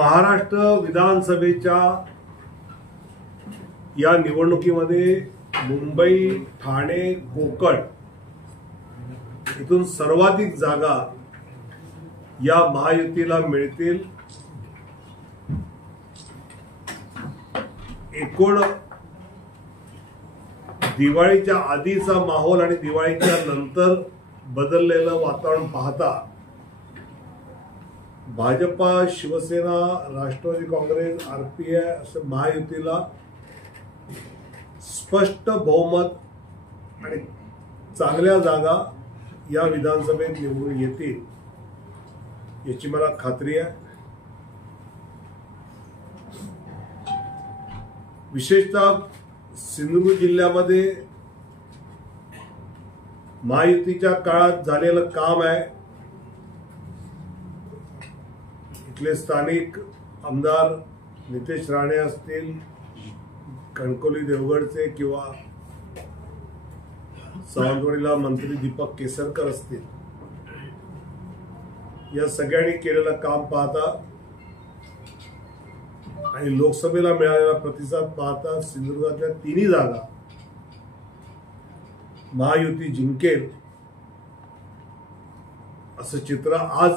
महाराष्ट्र विधानसभेच्या या निवडणुकीमध्ये मुंबई, ठाणे, कोकण इथून सर्वाधिक जागा या महायुतीला मिळतील। एकूण दिवाळीच्या आधीचा माहोल आणि दिवाळीच्या नंतर बदललेलं वातावरण पाहता भाजपा, शिवसेना, राष्ट्रवादी काँग्रेस, आरपीआय असं महायुतीला स्पष्ट बहुमत आणि चांगल्या जागा या विधानसभेत निवडून येतील याची मला खात्री आहे। विशेषतः सिंधुदुर्ग जिल्ह्यामध्ये महायुतीच्या काळात झालेलं काम आहे। इथले स्थानिक आमदार नितेश राणे असतील, कणकवली देवगडचे किंवा सावंतवाडीला मंत्री दीपक केसरकर असतील, या सगळ्यांनी केलेलं काम पाहता आणि लोकसभेला मिळालेला प्रतिसाद पाहता सिंधुदुर्गातल्या तिन्ही जागा महायुती जिंकेल असं चित्र आज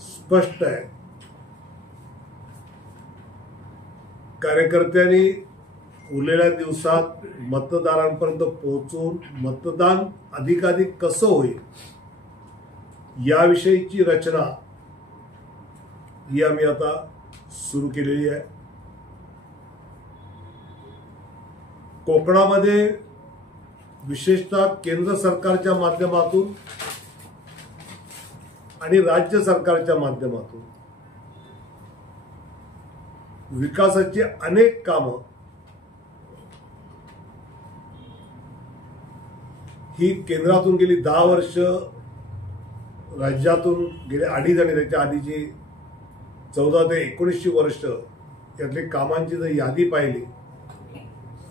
स्पष्ट आहे। कार्यकर्त्यांनी उरलेल्या दिवसात मतदारांपर्यंत पोहोचून मतदान अधिकाधिक कसं होईल याविषयीची रचना ही आम्ही आता सुरू केलेली आहे। कोकणामध्ये विशेषतः केंद्र सरकारच्या माध्यमातून आणि राज्य सरकारच्या माध्यमातून विकासाची अनेक कामं ही केंद्रातून गेली 10 वर्ष, राज्यातून गेले 2.5 आणि त्याच्या आधीची 14 ते 19 वर्ष यातली कामांची जर यादी पाहिली,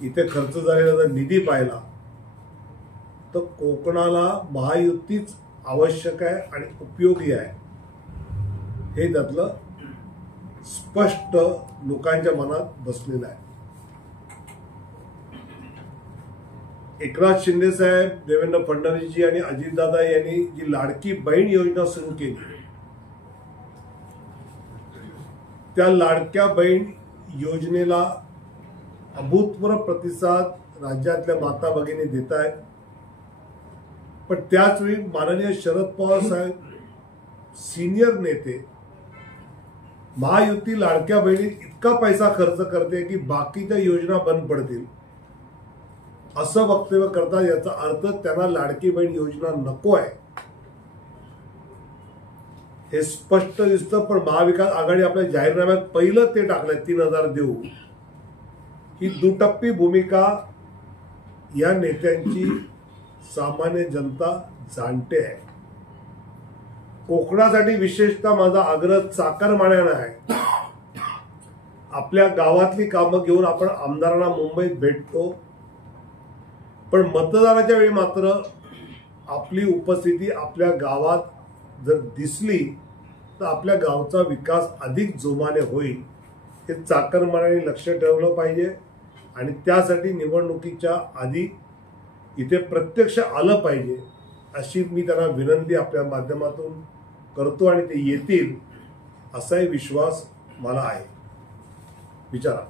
इथे खर्च झालेला जर निधी पाहिला तर कोकणाला महायुतीच आवश्यक आहे आणि उपयोगी आहे हे त्यातलं स्पष्ट लोकांच्या मनात बसलेलं आहे। एकनाथ शिंदे साहेब, देवेंद्र फडणवीसजी आणि अजितदादा यांनी जी लाडकी बहीण योजना सुरू केली, त्या लाडक्या बहीण योजनेला अभूतपूर्व प्रतिसाद राज्यातल्या माता भगिनी देत आहेत। पण त्याच वेळी माननीय शरद पवार साहेब सिनियर नेते महायुती लाडक्या बहिणीत इतका पैसा खर्च करते की बाकीच्या योजना बंद पडतील असं वक्तव्य करतात। याचा अर्थ त्यांना लाडकी बहीण योजना नको आहे हे स्पष्ट दिसतं। पण महाविकास आघाडी आपल्या जाहीरनाम्यात पहिलं ते टाकलंय 3000 देऊ। ही दुटप्पी भूमिका या नेत्यांची सामान्य जनता जाणते आहे। कोकणासाठी विशेषतः माझा आग्रह चाकरमान्यांना आहे। आपल्या गावातली कामं घेऊन आपण आमदारांना मुंबईत भेटतो, पण मतदानाच्या वेळी मात्र आपली उपस्थिती आपल्या गावात जर दिसली तर आपल्या गावचा विकास अधिक जोमाने होईल हे चाकरमान्यांनी लक्ष ठेवलं पाहिजे। आणि त्यासाठी निवडणुकीच्या आधी इथे प्रत्यक्ष आलं पाहिजे अशी मी त्यांना विनंती आपल्या माध्यमातून करतो आणि ते येतील असाही विश्वास मला आहे। विचारा।